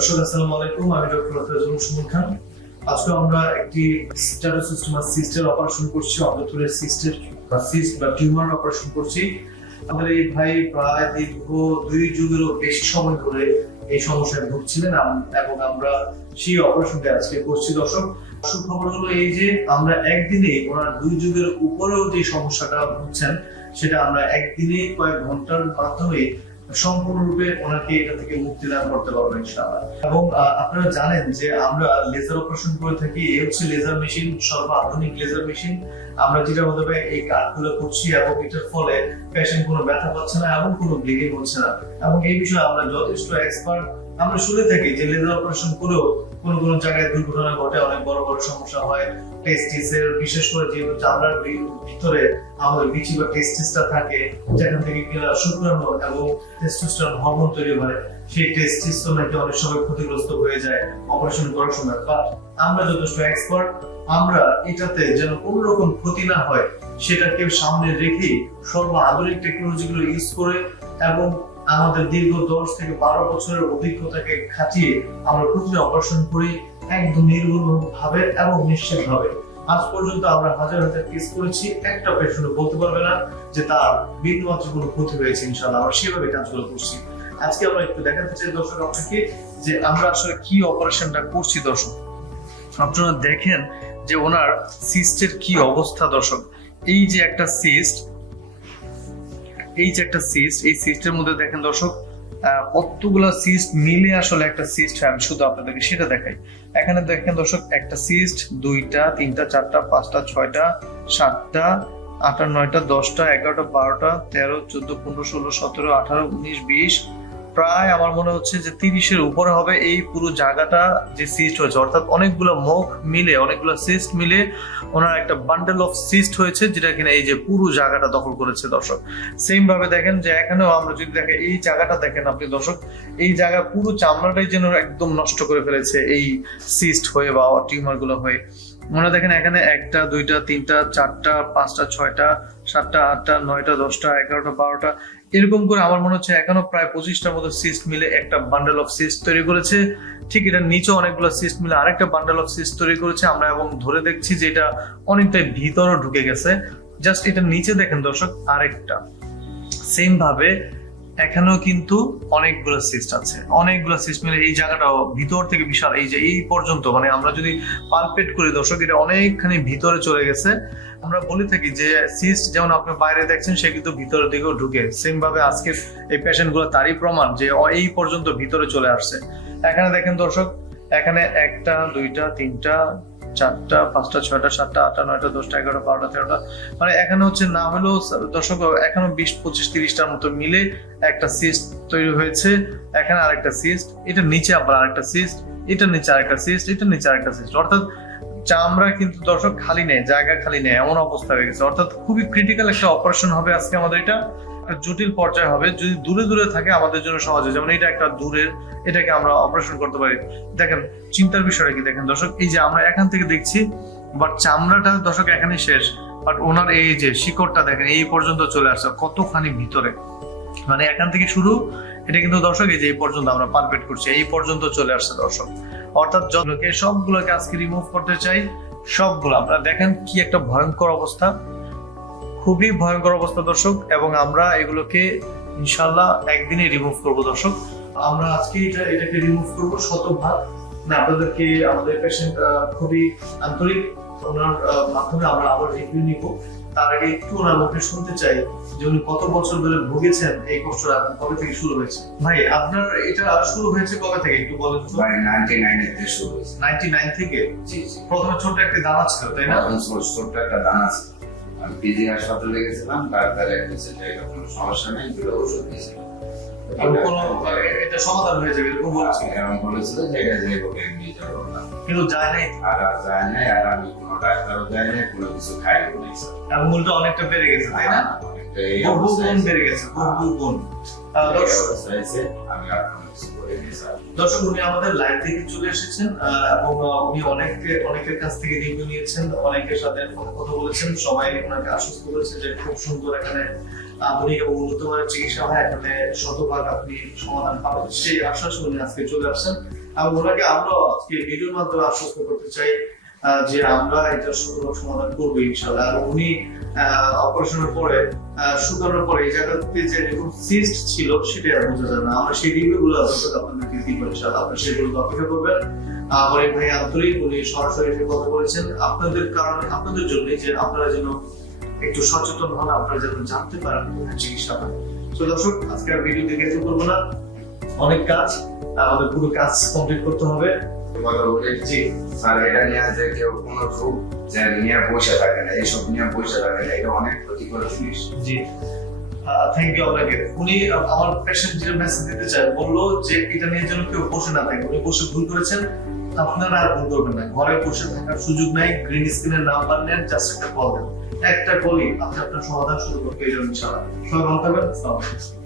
দর্শক আসসালামু আলাইকুম, আমি ডক্টর রাফেজুল সুমন খান। আজকে আমরা একটি স্টেটোসিস্টেমাস সিস্টের অপারেশন করছি, অন্ত্রথলির সিস্টের বা সিস্ট বা টিউমার অপারেশন করছি। আমাদের এই ভাই প্রায় দীর্ঘ 2 যুগেরও বেশি সময় ধরে এই সমস্যায় ভুগছিলেন এবং আমরা সেই অপারেশনটা আজকে করছি। দর্শক, সুখবর হলো এই যে আমরা একদিনে ওনার 2 যুগের উপরেও যে সমস্যাটা ভুগছেন সেটা আমরা একদিনে কয়েক ঘন্টার মাধ্যমে সম্পূর্ণরূপে ওনাকে এটা থেকে মুক্তি দান করতে পারবো ইনশাআল্লাহ। এবং আপনারা জানেন যে আমরা লেজার অপারেশন করে থাকি। এই হচ্ছে লেজার মেশিন, সর্বাধুনিক লেজার মেশিন। আমরা যেটা মাধ্যমে এই কাজগুলো করছি এবং এটার ফলে পেশেন্ট কোনো ব্যথা পাচ্ছে না এবং কোনো ব্লিডিং হচ্ছে না। এবং এই বিষয়ে আমরা যথেষ্ট এক্সপার্ট। আমরা শুনে থাকি যে লেজার অপারেশন করেও কোনো জায়গায় দুর্ঘটনা ঘটে, অনেক বড় বড় সমস্যা হয়। টেস্টিসের, বিশেষ করে যেহেতু চামড়ার ভিতরে আমাদের বিচি বা টেস্টিসটা থাকে, যেখান থেকে শুক্রাণু এবং টেস্টোস্টেরন হরমোন তৈরি হয়, সেই টেস্টিস তো নাকি অনেক সময় ক্ষতিগ্রস্ত হয়ে যায় অপারেশন করার সময়। বাট আমরা যথেষ্ট এক্সপার্ট। আমরা এটাতে যেন কোনো রকম ক্ষতি না হয় সেটাকে সামনে রেখে সর্বাধুনিক টেকনোলজিগুলো ইউজ করে এবং আমাদের দীর্ঘ 10 থেকে 12 বছরের অভিজ্ঞতাকে খাটিয়ে আমরা প্রতিটা অপারেশন করি একদম নির্ভুলভাবে এবং নিশ্চিতভাবে। আজ পর্যন্ত আমরা হাজার হাজার কেস করেছি, একটা পেশেন্ট বলতে পারবে না যে তার বিন্দুমাত্র কোনো ক্ষতি হয়েছে। ইনশাআল্লাহ আমরা সেভাবে কাজগুলো করছি। আজকে আমরা একটু দেখাতে চাই দর্শক আপনাকে যে আমরা আসলে কি অপারেশনটা করছি। দর্শক, আপনারা দেখেন যে ওনার সিস্টের কি অবস্থা। দর্শক, এই যে একটা সিস্ট, এই সিস্টের মধ্যে দেখেন দর্শক কতগুলা সিস্ট মিলে আসলে একটা সিস্ট হয়। আমি শুধু আপনাদেরকে সেটা দেখাই। এখানে দেখেন দর্শক, একটা সিস্ট, 2টা 3টা 4টা 5টা 6টা 7টা 8টা 9টা 10টা 11টা 12টা 13 14 15 16 17 18 19 20, প্রায় আমার মনে হচ্ছে যে 30-এর উপরে হবে এই পুরো জায়গাটা যে সিস্ট হয়েছে। অর্থাৎ অনেকগুলো মুখ মিলে, অনেকগুলো সিস্ট মিলে ওনার একটা বান্ডেল অফ সিস্ট হয়েছে, যেটা কিনা এই যে পুরো জায়গাটা দখল করেছে। দর্শক, সেম ভাবে দেখেন যে এখানেও আমরা যদি দেখেন এই জায়গাটা দেখেন আপনি দর্শক, এই জায়গা পুরো চামড়াটাই যেন একদম নষ্ট করে ফেলেছে এই সিস্ট হয়ে বা টিউমার গুলো হয়ে। মনে দেখেন এখানে 1টা 2টা 3টা 4টা 5টা 6টা 7টা 8টা 9টা 10টা 11টা 12টা এরকম করে আমার মনে হচ্ছে এখনো প্রায় 25টার মতো সিস্ট মিলে একটা বান্ডেল অফ সিস্ট তৈরি করেছে। ঠিক এটা নিচে অনেকগুলো সিস্ট মিলে আরেকটা বান্ডেল অফ সিস্ট তৈরি করেছে। আমরা এবং ধরে দেখছি যে এটা অনেকটাই ভিতরে ঢুকে গেছে। জাস্ট এটা নিচে দেখেন দর্শক আরেকটা, সেম ভাবে এখানেও কিন্তু অনেকগুলো সিস্ট আছে, অনেকগুলো সিস্ট মিলে এই জায়গাটাও ভিতর থেকে বিশাল, এই যে এই পর্যন্ত, মানে আমরা যদি পালপেট করি দর্শক এটা অনেকখানি ভিতরে চলে গেছে। আমরা বলে থাকি যে সিস্ট যেমন আপনি বাইরে দেখছেন সে কিন্তু ভিতরের দিকেও ঢুকে। সেম ভাবে আজকের এই পেশেন্ট গুলো তারই প্রমাণ যে এই পর্যন্ত ভিতরে চলে আসছে। এখানে দেখেন দর্শক, এখানে 1টা 2টা 3টা 4টা 5টা 6টা 7টা 8টা 9টা 10টা 11টা 12টা 13টা, মানে এখানে হচ্ছে না হলেও দর্শক এখনো 20 25 30টার মতো মিলে একটা সিস্ট তৈরি হয়েছে। এখানে আরেকটা সিস্ট, এটা নিচে আবার আরেকটা সিস্ট, এটা নিচে আরেকটা সিস্ট, এটা নিচে আরেকটা সিস্ট। অর্থাৎ চামড়া কিন্তু দর্শক খালি নেই, জায়গা খালি নেই, এমন অবস্থা হয়ে গেছে। অর্থাৎ খুবই ক্রিটিক্যাল একটা অপারেশন হবে আজকে আমাদের। এটা জটিল পর্যায়ে হবে। যদি দূরে দূরে থাকে আমাদের জন্য সহজ হয়, যেমন এটা একটা দূরের, এটাকে আমরা অপারেশন করতে পারি। দেখেন চিন্তার বিষয়টা কি দেখেন দর্শক, এই যে আমরা এখান থেকে দেখছি বাট চামড়াটা দর্শক এখানে শেষ, বাট ওনার এই যে শিকড়টা দেখেন এই পর্যন্ত চলে আসছে কতখানি ভিতরে, মানে এখান থেকে শুরু, এটা কিন্তু দর্শক এই যে এই পর্যন্ত আমরা পালপেট করছি এই পর্যন্ত চলে আসছে দর্শক। অর্থাৎ যতগুলোকে সবগুলোকে আজকে রিমুভ করতে চাই, সবগুলো আপনারা দেখেন কি একটা ভয়ঙ্কর অবস্থা, খুবই ভয়ঙ্কর অবস্থা দর্শক। এবং আমরা এগুলোকে ইনশাল্লাহ একদিনে রিমুভ করবো দর্শক। আমরা আজকে এটাকে রিমুভ করবো শতভাগ। না, আপনাদেরকে আমাদের পেশেন্ট খুবই আন্তরিক, ওনার মাধ্যমে আমরা আবার রিভিউ নিব। তার আগে একটু ওনার মুখে শুনতে চাই যে উনি কত বছর ধরে ভুগেছেন এই কষ্টটা, কবে থেকে শুরু হয়েছে। ভাই আপনার এটা শুরু হয়েছে কবে থেকে একটু বলেন তো। ভাই 99 থেকে শুরু হয়েছে। 99 থেকে? জি। প্রথমে ছোট একটা দানা ছিল, তাই না? ছোট্ট একটা দানা ছিল। আমি পিজি হাসপাতালে গেছিলাম, ডাক্তার বলেছে যে এটা কোনো সমস্যা নেই, দুটো ওষুধ দিয়েছিল। এটা সমাধান হয়ে যাবে এরকম বলছে। এরকম বলেছিল যে এটা যে ওকে নিয়ে যাবো না, কিন্তু যায় নাই। আর যায় নাই, আর আমি কোনো ডাক্তারও যায় নাই, কোনো কিছু খাইও নাই স্যার। এবং উল্টো অনেকটা বেড়ে গেছে, তাই না? অনেকটা এই বহুগুণ বেড়ে গেছে, বহুগুণ। আমি আর কোনো কিছু করিনি স্যার। দর্শক, উনি আমাদের লাইভ থেকে চলে এসেছেন এবং উনি অনেকের কাছ থেকে রিভিউ নিয়েছেন, অনেকের সাথে কথা বলেছেন, সবাই ওনাকে আশ্বস্ত করেছে যে খুব সুন্দর এখানে আধুনিক এবং উন্নত মানের চিকিৎসা হয়, এখানে শতভাগ আপনি সমাধান পাবেন। সেই আশ্বাস উনি আজকে চলে আসছেন। এবং ওনাকে আমরা আজকে ভিডিওর মাধ্যমে আশ্বস্ত করতে চাই যে আমরা এটা শতভাগ সমাধান করবো ইনশাআল্লাহ। আর উনি অপারেশনের পরে শুকানোর পরে এই জায়গাতে যে এরকম সিস্ট ছিল সেটা আর বোঝা যায় না। আমরা সেই ভিডিওগুলো আপনাদেরকে দিব ইনশাআল্লাহ, আপনারা সেগুলো অপেক্ষা করবেন। আমার এই ভাই আন্তরিক, উনি সরাসরি এসে কথা বলেছেন আপনাদের কারণে, আপনাদের জন্য, যে আপনারা যেন একটু সচেতন হন, আপনারা যেন জানতে পারেন চিকিৎসা হয়। তো দর্শক, আজকে আর ভিডিও দেখে যেতে করবো না, অনেক কাজ, আমাদের পুরো কাজ কমপ্লিট করতে হবে। কথা বলে জি স্যার, এটা নিয়ে যে কেউ কোনো রোগ যে নিয়ে বসে থাকে না, এইসব নিয়ে বসে থাকে না, এটা অনেক ক্ষতিকর জিনিস। জি, থ্যাংক ইউ আপনাকে। উনি আমার পেশেন্টের মেসেজ দিতে চায়, বললো যে এটা নিয়ে যেন কেউ বসে না থাকে, উনি বসে ভুল করেছেন, আপনারা আর ভুল করবেন না। ঘরে বসে থাকার সুযোগ নাই, গ্রিন স্ক্রিনের নাম্বার নেন, জাস্ট একটা কল দেন, একটা কলই আপনি আপনার সমাধান শুরু করতে যাবেন ইনশাআল্লাহ। সবাই ভালো থাকবেন। আসসালামু আলাইকুম।